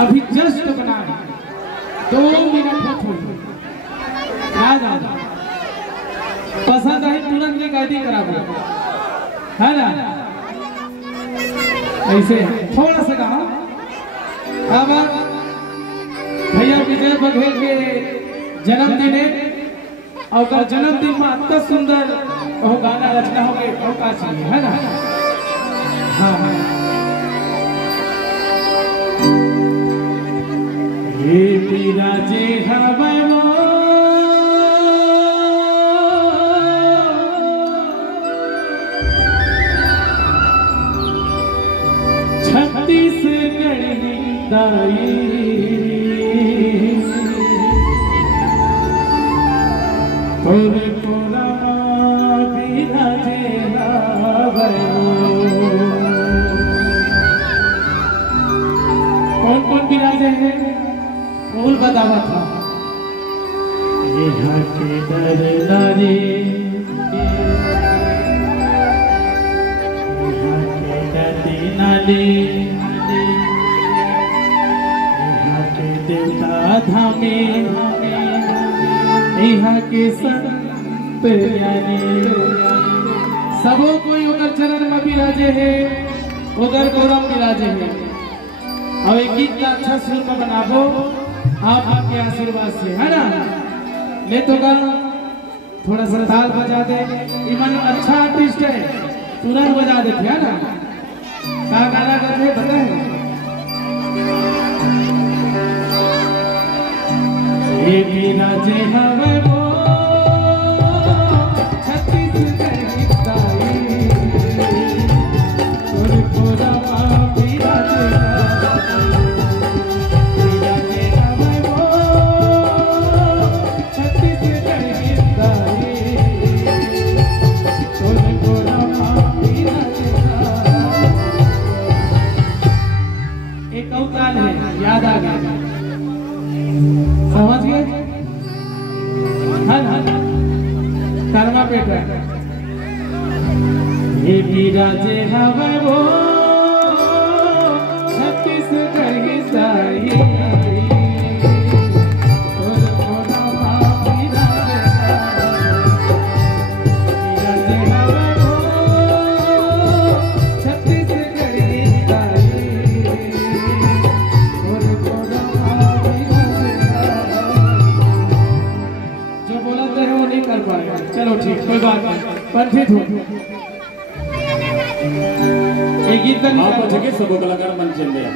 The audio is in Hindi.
अभी जस्ट बना है 2 मिनट याद पसंद आई तुरंत रिकॉर्डिंग करा दो, है ना? ऐसे थोड़ा सा गाओ। अब भैया विजय बघेल के जन्मदिन है और जन्मदिन में इतना सुंदर वो गाना रचना हो गए और का चाहिए, है ना? हाँ ये विराजे हवा छत्तीसगढ़ी दाई और कोला विराजे कौन कौन विराजे हैं बोल बतावा था। यहाँ के दरदारे नाले यहाँ के देवता धामे यहाँ के संत यानी सबो कोई उधर चरण में विराजे है, उधर गौरव विराजे है। अब एक गीत का अच्छा सुर में बनाबो आप आपके आशीर्वाद से, है ना? ले तो कर थोड़ा सा ताल बजा दे, इमन अच्छा आर्टिस्ट है तुरंत बजा देते, है ना? क्या गाना करते हैं पता है? ये विराजे हवे वो छत्तीसगढ़ी दाई और कोला विराजे हवे वो छत्तीसगढ़ी दाई और कोला विराजे एक अवतार है, याद आ गया, समझ गए? कर्मा पेट है ये विराजे हवे वो छत्तीसगढ़ी दाई और कोला विराजे हवे वो छत्तीसगढ़ी दाई और कोला विराजे। जो बोलते हैं वो नहीं कर पाएगा, चलो ठीक कोई बात नहीं, पंडित हो एक गीत का सब कलाकार मन चल गया।